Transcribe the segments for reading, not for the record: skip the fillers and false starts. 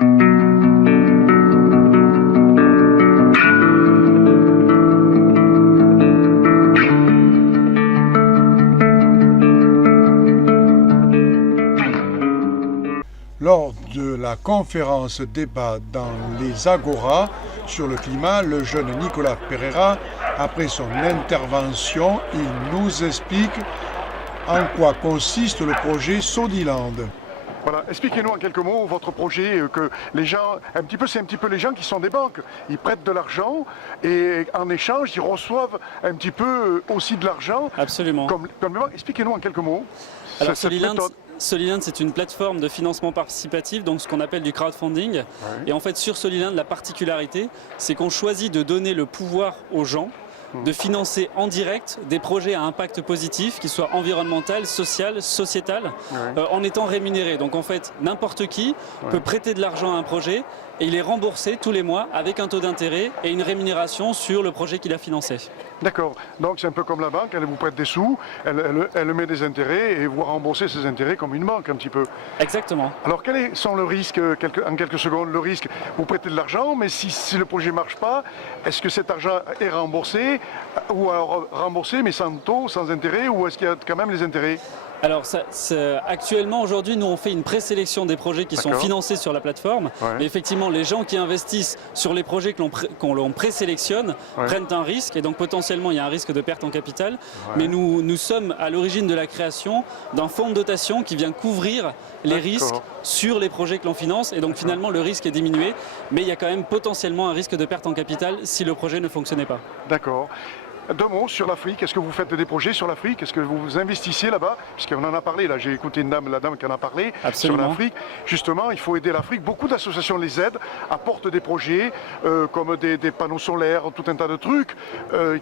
Lors de la conférence débat dans les Agoras sur le climat, le jeune Nicolas Pereira, après son intervention, il nous explique en quoi consiste le projet Sodiland. Voilà, expliquez-nous en quelques mots votre projet, que les gens, c'est un petit peu les gens qui sont des banques. Ils prêtent de l'argent et en échange, ils reçoivent un petit peu aussi de l'argent. Absolument. Comme les banques. Expliquez-nous en quelques mots. Alors Soliland, c'est une plateforme de financement participatif, donc ce qu'on appelle du crowdfunding. Ouais. Et en fait, sur Soliland, la particularité, c'est qu'on choisit de donner le pouvoir aux gens de financer en direct des projets à impact positif, qu'ils soient environnemental, social, sociétal, en étant rémunérés. Donc en fait, n'importe qui peut prêter de l'argent à un projet et il est remboursé tous les mois avec un taux d'intérêt et une rémunération sur le projet qu'il a financé. D'accord, donc c'est un peu comme la banque, elle vous prête des sous, elle met des intérêts et vous remboursez ces intérêts comme une banque un petit peu. Exactement. Alors quel est le risque, en quelques secondes, le risque, vous prêtez de l'argent, mais si le projet ne marche pas, est-ce que cet argent est remboursé, ou alors remboursé mais sans taux, sans intérêt, ou est-ce qu'il y a quand même les intérêts ? Alors actuellement, aujourd'hui, nous on fait une présélection des projets qui sont financés sur la plateforme. Mais effectivement, les gens qui investissent sur les projets qu'on l'on présélectionne prennent un risque et donc potentiellement il y a un risque de perte en capital. Mais nous sommes à l'origine de la création d'un fonds de dotation qui vient couvrir les risques sur les projets que l'on finance et donc finalement le risque est diminué. Mais il y a quand même potentiellement un risque de perte en capital si le projet ne fonctionnait pas. D'accord. Deux mots sur l'Afrique. Est-ce que vous faites des projets sur l'Afrique? Est-ce que vous investissez là-bas? Puisqu'on en a parlé, là j'ai écouté la dame qui en a parlé. Absolument. Sur l'Afrique. Justement, il faut aider l'Afrique. Beaucoup d'associations les aident, apportent des projets comme des panneaux solaires, tout un tas de trucs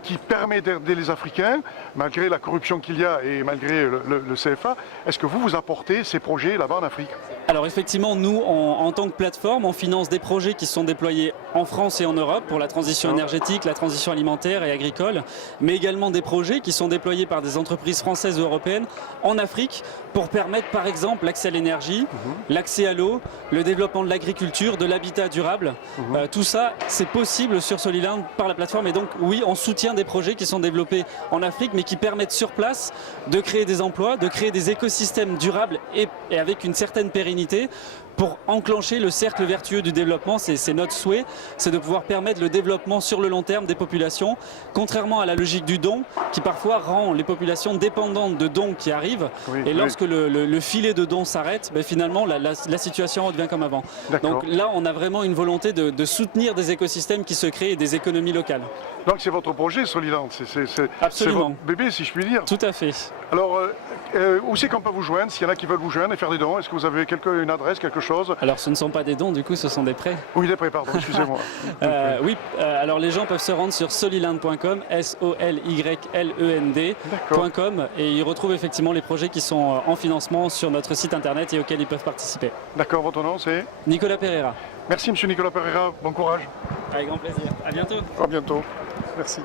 qui permettent d'aider les Africains, malgré la corruption qu'il y a et malgré le CFA. Est-ce que vous apportez ces projets là-bas en Afrique? Alors effectivement, nous, en tant que plateforme, on finance des projets qui sont déployés en France et en Europe pour la transition énergétique, la transition alimentaire et agricole, mais également des projets qui sont déployés par des entreprises françaises ou européennes en Afrique pour permettre par exemple l'accès à l'énergie, l'accès à l'eau, le développement de l'agriculture, de l'habitat durable. Tout ça, c'est possible sur Soliland par la plateforme et donc oui, on soutient des projets qui sont développés en Afrique mais qui permettent sur place de créer des emplois, de créer des écosystèmes durables et avec une certaine pérennité pour enclencher le cercle vertueux du développement. C'est notre souhait, c'est de pouvoir permettre le développement sur le long terme des populations, contrairement à la logique du don qui parfois rend les populations dépendantes de dons qui arrivent et lorsque le filet de dons s'arrête, finalement la situation redevient comme avant. Donc là on a vraiment une volonté de soutenir des écosystèmes qui se créent et des économies locales. Donc c'est votre projet Soliland, c'est votre bébé si je puis dire. Tout à fait. Alors où c'est qu'on peut vous joindre, s'il y en a qui veulent vous joindre et faire des dons? Est-ce que vous avez une adresse, quelque chose? Alors ce ne sont pas des dons, du coup ce sont des prêts. Oui, des prêts, pardon, excusez-moi. Alors les gens peuvent se rendre sur soliland.com, SOLYLEND.com et ils retrouvent effectivement les projets qui sont en financement sur notre site internet et auxquels ils peuvent participer. D'accord, votre nom c'est? Nicolas Pereira. Merci monsieur Nicolas Pereira, bon courage. Avec grand plaisir, à bientôt. À bientôt, merci.